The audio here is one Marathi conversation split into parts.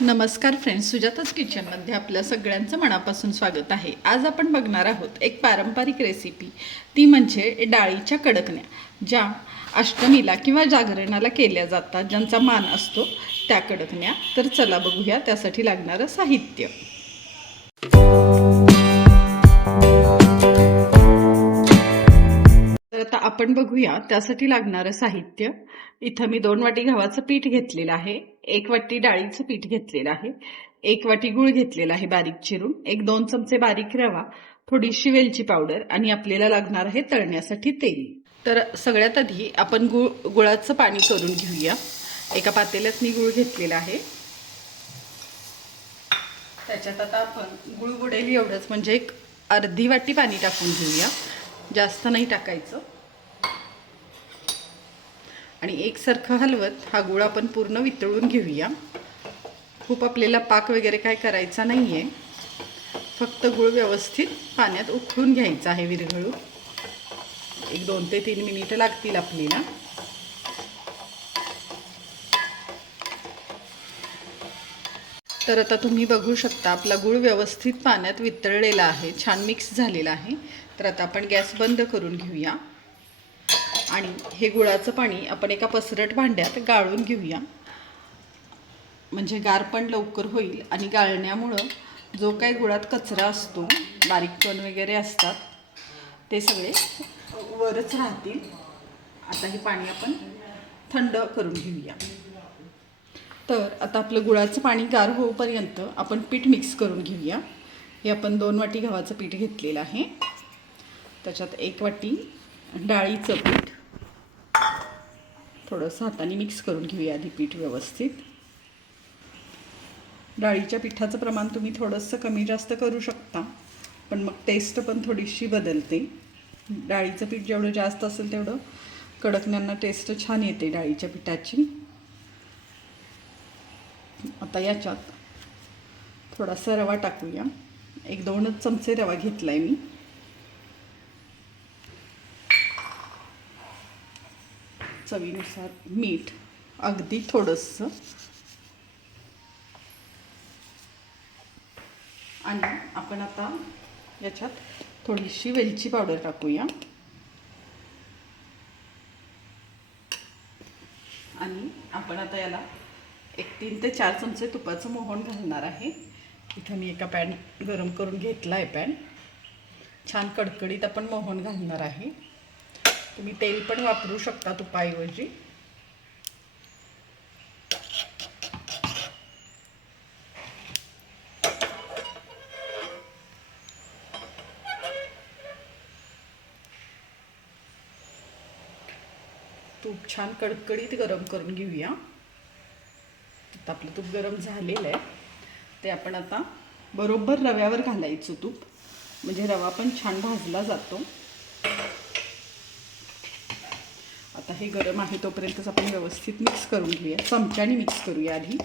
नमस्कार फ्रेंड्स सुजाताच किचनमध्ये आपल्या सगळ्यांचं मनापासून स्वागत आहे. आज आपण बघणार आहोत एक पारंपरिक रेसिपी ती म्हणजे डाळीच्या कडकण्या ज्या अष्टमीला किंवा जागरणाला केल्या जातात ज्यांचा मान असतो त्या कडकण्या. तर चला बघूया त्यासाठी लागणारं साहित्य. तर आता आपण बघूया त्यासाठी लागणारं साहित्य. इथं मी दोन वाटी गव्हाचं पीठ घेतलेलं आहे. एक वाटी डाळीचं पीठ घेतलेलं आहे. एक वाटी गुळ घेतलेला आहे बारीक चिरून. एक दोन चमचे बारीक रवा थोडीशी वेलची पावडर आणि आपल्याला लागणार आहे तळण्यासाठी तेल. तर सगळ्यात आधी आपण गुळ गुळाचं पाणी करून घेऊया. एका पातेल्यात मी गुळ घेतलेला आहे. त्याच्यात आता आपण गुळ बुडेल एवढंच. म्हणजे एक अर्धी वाटी पाणी टाकून घेऊया. जास्त नाही टाकायचं. आणि एकसारखं हलवत हा गुळ आपण पूर्ण वितळून घेऊया. खूप आपल्याला पाक वगैरे काय करायचा नाही आहे फक्त गुळ व्यवस्थित पाण्यात उकळून घ्यायचा आहे विरघळून एक दोन ते तीन मिनिटं लागतील आपल्याला. तर आता तुम्ही बघू शकता आपला गुळ व्यवस्थित पाण्यात वितळलेला आहे छान मिक्स झालेला आहे. तर आता आपण गॅस बंद करून घेऊया. आणि हे गुळाचं पाणी आपण एका पसरट भांड्यात गाळून घेऊया. म्हणजे गार पण लवकर होईल आणि गाळण्यामुळं जो काही गुळात कचरा असतो बारीक कण वगैरे असतात ते सगळे वरच राहतील. आता हे पाणी आपण थंड करून घेऊया. तर आता आपलं गुळाचं पाणी गार होऊपर्यंत आपण पीठ मिक्स करून घेऊया. हे आपण दोन वाटी गव्हाचं पीठ घेतलेलं आहे. त्याच्यात एक वाटी डाळीचं पीठ थोडंसं हाताने मिक्स करून घेऊया आधी पीठ व्यवस्थित. डाळीच्या पिठाचं प्रमाण तुम्ही थोडंसं कमी जास्त करू शकता पण मग टेस्ट पण थोडीशी बदलते. डाळीचं पीठ जेवढं जास्त असेल तेवढं कडकण्यांना टेस्ट छान येते डाळीच्या पिठाची. आता याच्यात थोडासा रवा टाकूया. एक दोनच चमचे रवा घेतला आहे मी. चवीनुसार मीठ अगदी थोडंसं. आणि आपण आता याच्यात थोडीशी वेलची पावडर टाकूया. आणि आपण आता याला एक तीन ते चार चमचे तुपाचं मोहन घालणार आहे. इथं मी एका पॅन गरम करून घेतला आहे पॅन. छान कडकडीत आपण मोहन घालणार आहे. तुम्ही तेल पण वापरू शकता तुपाऐवजी. तूप छान कडकडीत गरम करून घेऊया. आता आपलं तूप गरम झालेलं आहे. ते आपण आता बरोबर रव्यावर घालायचं तूप. म्हणजे रवा पण छान भाजला जातो. आता हे गरम आहे तोपर्यंतच आपण व्यवस्थित मिक्स करून घेऊया. चमच्याने मिक्स करूया आधी.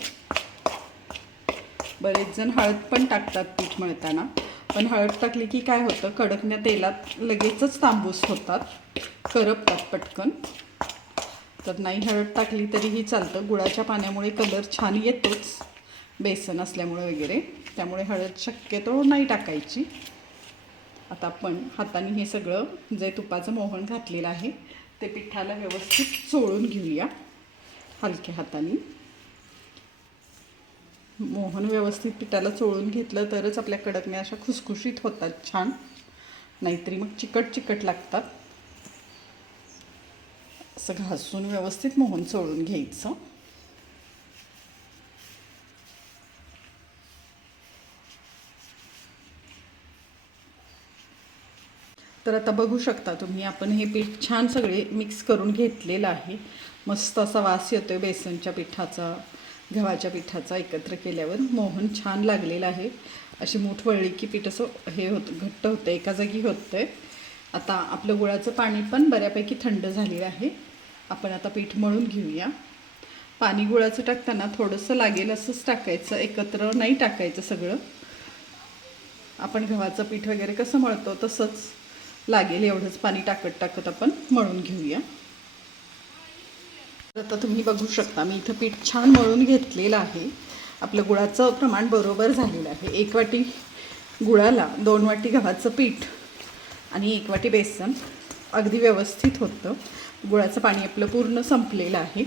बरेच जण हळद पण टाकतात पीठ मळताना. पण हळद टाकली की काय होतं कडकण्या तेलात लगेचच तांबूस होतात. करपतात पटकन. तर नाही हळद टाकली तरीही चालतं. गुळाच्या पाण्यामुळे कलर छान येतोच. बेसन असल्यामुळे वगैरे. त्यामुळे हळद शक्यतो नाही टाकायची. आता आपण हाताने हे सगळं जे तुपाचं मोहन घातलेलं आहे ते पिठाला व्यवस्थित चोळून घेऊया हलक्या हाताने. मोहन व्यवस्थित पिठाला चोळून घेतलं तरच आपल्या कडकण्या अशा खुसखुशीत होतात छान. नाहीतरी मग चिकट चिकट लागतात. असं घासून व्यवस्थित मोहन चोळून घ्यायचं. तर आता बघू शकता तुम्ही आपण हे पीठ छान सगळे मिक्स करून घेतलेलं आहे. मस्त असा वास येतो आहे बेसनच्या पिठाचा गव्हाच्या पिठाचा एकत्र केल्यावर. मोहन छान लागलेलं आहे. अशी मूठ वळली की पीठ असं हे होतं घट्ट होतं एका जागी होतं आहे आता आपलं गुळाचं पाणी पण बऱ्यापैकी थंड झालेलं आहे. आपण आता पीठ मळून घेऊया. पाणी गुळाचं टाकताना थोडंसं लागेल असंच टाकायचं एकत्र नाही टाकायचं सगळं. आपण गव्हाचं पीठ वगैरे कसं मळतो तसंच. लागेल एवढंच पाणी टाकत टाकत आपण मळून घेऊया. आता तुम्ही बघू शकता मी इथं पीठ छान मळून घेतलेलं आहे. आपलं गुळाचं प्रमाण बरोबर झालेलं आहे. एक वाटी गुळाला दोन वाटी गव्हाचं पीठ आणि एक वाटी बेसन अगदी व्यवस्थित होतं. गुळाचं पाणी आपलं पूर्ण संपलेलं आहे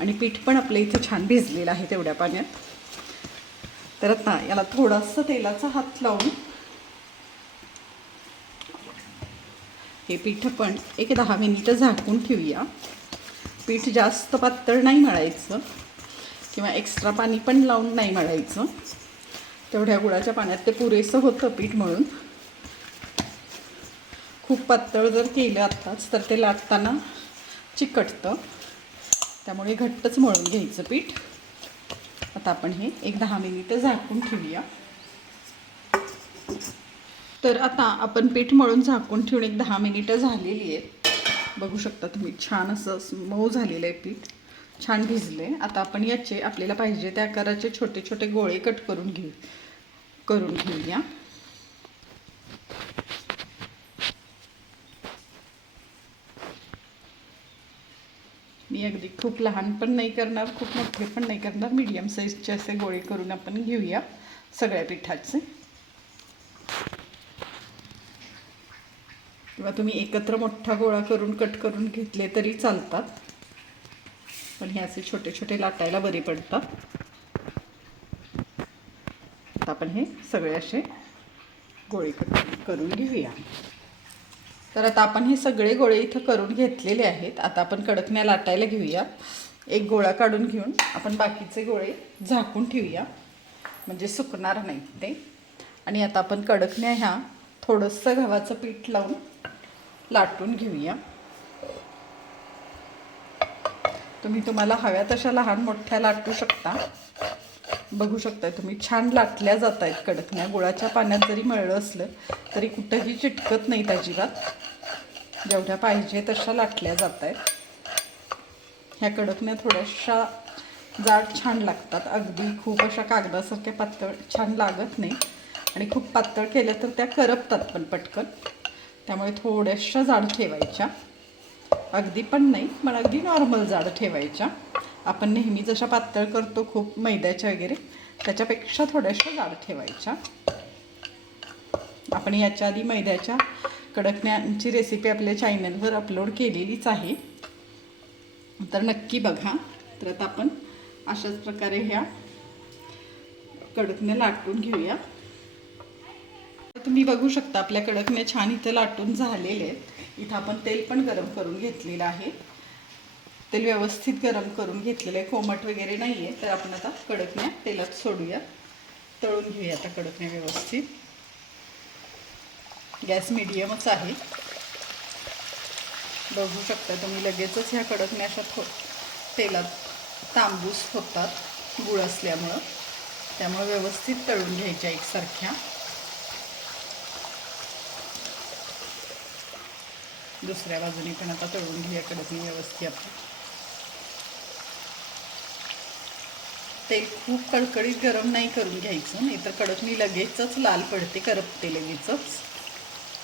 आणि पीठ पण आपलं इथं छान भिजलेलं आहे तेवढ्या पाण्यात. तर आता याला थोडासा तेलाचा हात लावून हे पीठ पण एक दहा मिनिटं झाकून ठेवूया. पीठ जास्त पातळ नाही मळायचं किंवा एक्स्ट्रा पाणी पण लावून नाही मळायचं. तेवढ्या गुळाच्या पाण्यात ते पुरेसं होतं पीठ म्हणून खूप पातळ जर केलं आत्ताच तर ते लाटताना चिकटतं. त्यामुळे घट्टच मळून घ्यायचं पीठ. आता आपण हे एक दहा मिनिटं झाकून ठेवूया. तर आता आपण पीठ मळून झाकून ठेवून एक दहा मिनिटं झालेली आहेत. बघू शकता तुम्ही छान असं मऊ झालेलं आहे पीठ. छान भिजले. आता आपण याचे आपल्याला पाहिजे त्या आकाराचे छोटे छोटे गोळे कट करून घेऊ करून घेऊया. मी अगदी खूप लहान पण नाही करणार खूप मोठे पण नाही करणार. मीडियम साईजचे असे गोळे करून आपण घेऊया सगळ्या पिठाचे. किंवा तुम्ही एकत्र मोठा गोळा करून कट करून घेतले तरी चालतात. पण हे असे छोटे छोटे लाटायला बरे पडतात. आता आपण हे सगळे असे गोळे कट करून घेऊया. तर आता आपण हे सगळे गोळे इथं करून घेतलेले आहेत. आता आपण कडकण्या लाटायला घेऊया. एक गोळा काढून घेऊन आपण बाकीचे गोळे झाकून ठेवूया. म्हणजे सुकणार नाही ते. आणि आता आपण कडकण्या ह्या थोडंसं गव्हाचं पीठ लावून लाटून घेऊया. तुम्ही तुम्हाला हव्या तशा लहान मोठ्या लाटू शकता. बघू शकता तुम्ही छान लाटल्या जात आहेत कडकण्या. गुळाच्या पाण्यात जरी मळलं असलं तरी कुठंही चिटकत नाहीत अजिबात. जेवढ्या पाहिजे तशा लाटल्या जात आहेत ह्या कडकण्या थोड्याशा जाड छान लागतात. अगदी खूप अशा कागदासारख्या पातळ छान लागत नाही. आणि खूप पातळ केल्या तर त्या करपतात पण पटकन. त्यामुळे थोड्याशा जाड ठेवायच्या. अगदी पण नाही पण अगदी नॉर्मल जाड ठेवायच्या. आपण नेहमी जशा पातळ करतो खूप मैद्याच्या वगैरे त्याच्यापेक्षा थोड्याशा जाड ठेवायच्या. आपण याच्या आधी मैद्याच्या कडकण्यांची रेसिपी आपल्या चॅनलवर अपलोड केलेलीच आहे. तर नक्की बघा. तर आता आपण अशाच प्रकारे ह्या कडकण्या लाटून घेऊया. तुम्ही बघू शकता आपल्या कडकने छान इथं लाटून झालेले आहेत. इथं आपण तेल पण गरम करून घेतलेलं आहे. तेल व्यवस्थित गरम करून घेतलेलं आहे. कोमट वगैरे नाही आहे तर आपण आता कडकण्या तेलात सोडूया. तळून घेऊया आता कडकण्या व्यवस्थित. गॅस मिडियमच आहे. बघू शकता तुम्ही लगेचच ह्या कडकण्या अशा थो तेलात तांबूस होतात गुळ असल्यामुळं. त्यामुळे व्यवस्थित तळून घ्यायच्या एकसारख्या. दुसऱ्या बाजूने पण आता तळून घेऊया कडकणी व्यवस्थित. आपण तेल खूप कडकडीत गरम नाही करून घ्यायचं. नाही तर कडकणी लगेचच लाल पडते करपते लगेचच.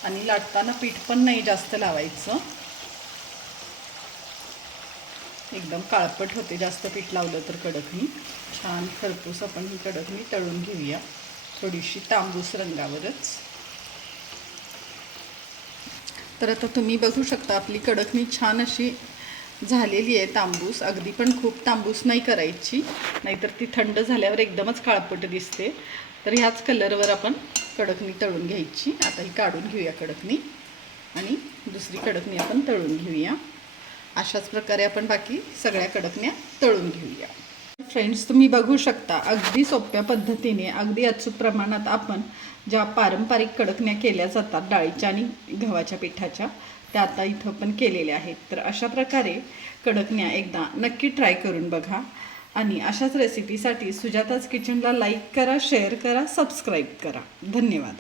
आणि लाटताना पीठ पण नाही जास्त लावायचं. एकदम काळपट होते जास्त पीठ लावलं तर कडकणी छान खरपूस आपण ही कडकणी तळून घेऊया. थोडीशी तांबूस रंगावरच. तर आता तुम्ही बघू शकता आपली कडकणी छान अशी झालेली आहे तांबूस. अगदी पण खूप तांबूस नाही करायची. नाहीतर ती थंड झाल्यावर एकदमच काळपट दिसते. तर ह्याच कलरवर आपण कडकणी तळून घ्यायची. आता ही काढून घेऊया कडकणी. आणि दुसरी कडकणी आपण तळून घेऊया. अशाच प्रकारे आपण बाकी सगळ्या कडकण्या तळून घेऊया. फ्रेंड्स तुम्ही बघू शकता अगदी सोप्या पद्धतीने अगदी अचूक प्रमाणात आपण ज्या पारंपरिक कडकण्या केल्या जातात डाळीच्या आणि गव्हाच्या पिठाच्या त्या आता इथं पण केलेल्या आहेत. तर अशा प्रकारे कडकण्या एकदा नक्की ट्राय करून बघा. आणि अशाच रेसिपीसाठी सुजाताच किचनला लाईक करा शेअर करा सबस्क्राईब करा. धन्यवाद.